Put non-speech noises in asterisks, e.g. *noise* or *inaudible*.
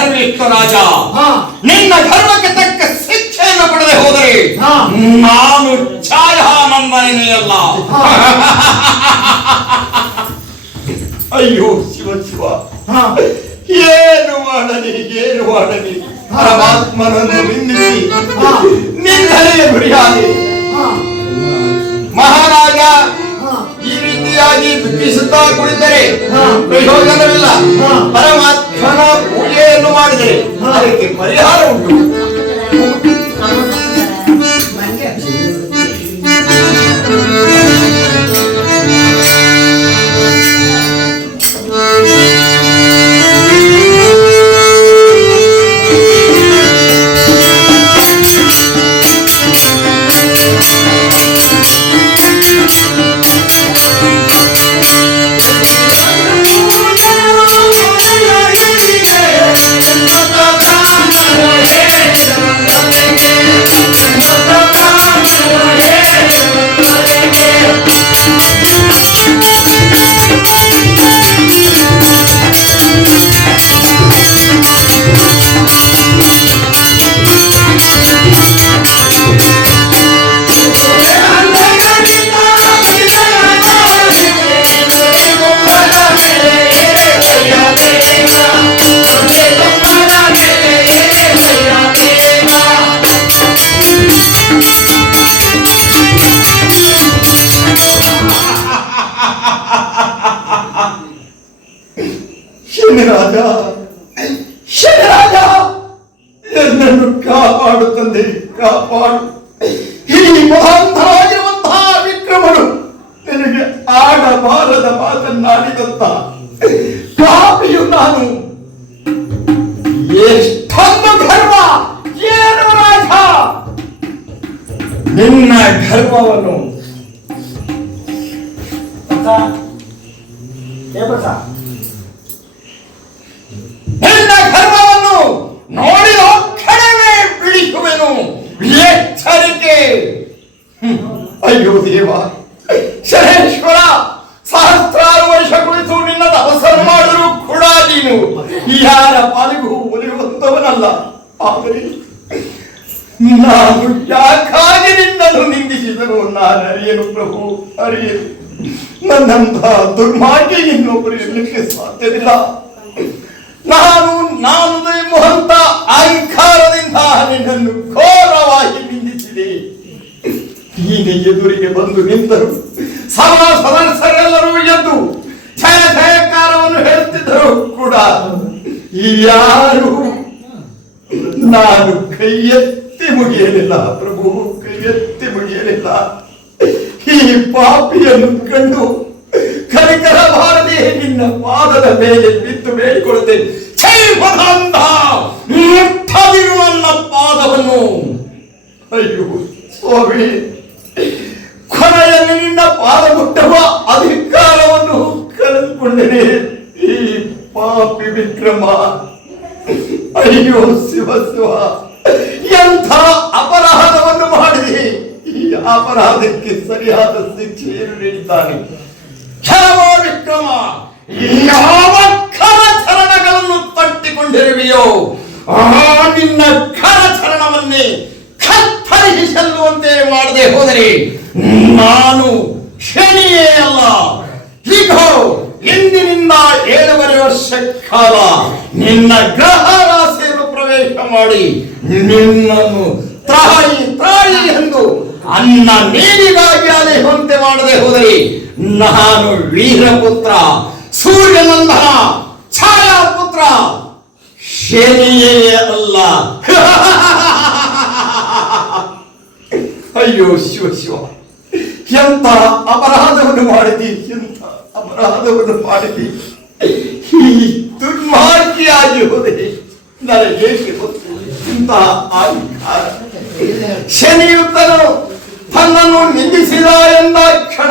ರಾಜ ಹಾ. ನಿನ್ನ ಧರ್ಮಕ್ಕೆ ತಕ್ಕ ಶಿಕ್ಷೆಯನ್ನು ಪಡೆದೆ ಹೋದರೆ. ನಾನು ಛಾಯಾನಂದನೆಯಲ್ಲ ಮಂದನೆಯಲ್ಲ ಅಯ್ಯೋ ಶಿವ ಶಿವ. ಏನು ಮಾಡಲಿ ಏನು ಮಾಡಲಿ ಪರಮಾತ್ಮನನ್ನು ನಿಂದಿಸಿ. ನಿಂದನೆಯ ಗುರಿಯಾಗಿ. ಮಹಾರಾಜ. ಈ ರೀತಿಯಾಗಿ ದುಃಖಿಸುತ್ತಾ ಕುಳಿತರೆ. ಪ್ರಯೋಜನವಿಲ್ಲ ಅದಕ್ಕೆ ಪರಿಹಾರ ಉಂಟು ಶನಿರಾಜ ಶನಿರಾಜ ನನ್ನನ್ನು ಕಾಪಾಡು ತಂದೆ ಕಾಪಾಡು ಈ ಮಹಾಂತರಾಗಿರುವಂತಹ ವಿಕ್ರಮನು ನಿನಗೆ ಆಡಬಾರದ ಮಾತನ್ನಾಡಿದಂತ ಕಾಪಿಯು ನಾನು ಎಷ್ಟೊಂದು ಗರ್ವ ಏನು ರಾಜ ನಿನ್ನ ಗರ್ವವನ್ನು ನಿನ್ನ ದೇವ. ಶನೇಶ್ವರ, ಸಹಸ್ರಾರು ವರ್ಷ ಕುಳಿತು ನಿನ್ನ ತಪಸ್ಸನ್ನು ಮಾಡಿದ್ರು ಕೂಡ ನೀನು ಯಾರ ಪಾಲಿಗೂ ಒಲಿಯುವಂತವನಲ್ಲ ಆದರೆ ನಾನು ಯಾಕಾಗಿ ನಿನ್ನನ್ನು ನಿಂದಿಸಿದನು ನಾನು ಅರಿಯನು ಪ್ರಭು, ಅರಿಯನು. ನನ್ನಂತ ದುರ್ಮಾರ್ಗಿ ಇನ್ನೊಬ್ಬರು ಇರಲಿಕ್ಕೆ ಸಾಧ್ಯವಿಲ್ಲ. ನಾನು ನಾನು ಮೊಹಂತ ಅಹಂಕಾರದಿಂದ ನಿನ್ನನ್ನು ಘೋರವಾಗಿ ನಿಂದಿಸಿದೆ ನೀನೆ ಎದುರಿಗೆ ಬಂದು ಸರ್ವ ಸದಸ್ಯರೆಲ್ಲರೂ ಎದ್ದು ಜಯ ಜಯಕಾರವನ್ನು ಹೇಳುತ್ತಿದ್ದರು ಕೂಡ. ಯಾರು? ನಾನು ಕೈ ಎತ್ತಿ ಮುಗಿಯಲಿಲ್ಲ, ಪ್ರಭು, ಕೈ ಎತ್ತಿ ಮುಗಿಯಲಿಲ್ಲ. ಈ ಪಾಪಿಯನ್ನು ಕಂಡು ಕರಿಕರ ಭಾರತಿ, ನಿನ್ನ ಪಾದದ ಮೇಲೆ ಬಿದ್ದು ಬೇಡಿಕೊಳ್ಳುತ್ತೇನೆ ಪಾದವನ್ನು. ಅಯ್ಯೋ, ಸ್ವಾಮಿ. ಪಾದ ಮುಟ್ಟುವ ಅಧಿಕಾರವನ್ನು ಕಳೆದುಕೊಂಡರೆ ಈ ಪಾಪಿ ವಿಕ್ರಮ. ಅಯ್ಯೋ ಶಿವ ಶಿವ, ಎಂಥ ಅಪರಾಧವನ್ನು ಮಾಡಿದೆ? ಈ ಅಪರಾಧಕ್ಕೆ ಸರಿಯಾದ ಶಿಕ್ಷೆಯನ್ನು ನೀಡಿದ್ದಾನೆ. ಕ್ಷಮ ವಿಕ್ರಮ, ಯಾವ ಕರಚರಣಗಳನ್ನು ತಟ್ಟಿಕೊಂಡಿರುವೆಯೋ, ಆ ನಿನ್ನ ಕರಚರಣವನ್ನೇ ಕತ್ತರಿಸಲ್ಲುವಂತೆ ಮಾಡದೆ ಹೋದರೆ ನಾನು ಶನಿಯೇ ಅಲ್ಲ ಹೀಗೋ ಇಂದಿನಿಂದ ಏಳುವರೆ ವರ್ಷ ಕಾಲ ನಿನ್ನ ಗ್ರಹ ರಾಶಿಯನ್ನು ಪ್ರವೇಶ ಮಾಡಿ ನಿನ್ನನ್ನು ತಾಯಿ ತಾಯಿ ಎಂದು ಅನ್ನ ನೀರಿಗಾಗಿ ಅಲೆಯುವಂತೆ ಮಾಡದೆ ಹೋದರೆ ನಾನು ವೀರಪುತ್ರ, ಸೂರ್ಯನಂದನ, ಛಾಯಾಪುತ್ರ. ಶನಿಯೇ ಅಲ್ಲ. *laughs* ಅಯ್ಯೋ ಶಿವ ಶಿವ. ಎಂತ ಅಪರಾಧವನ್ನು ಮಾಡಿದಿ ಎಂತ ಅಪರಾಧವನ್ನು ಮಾಡಿದಿ. ದುರ್ಮಾರ್ಗಿಯಾಗಿ ಹೋದೆ ನನಗೇಕೆ ಗೊತ್ತು ಇಂತಹ ಅಹಂಕಾರ ಶನಿಯುಕ್ತನು ತನ್ನನ್ನು ನಿಂದಿಸಿದ ಎಂದ ಕ್ಷಣ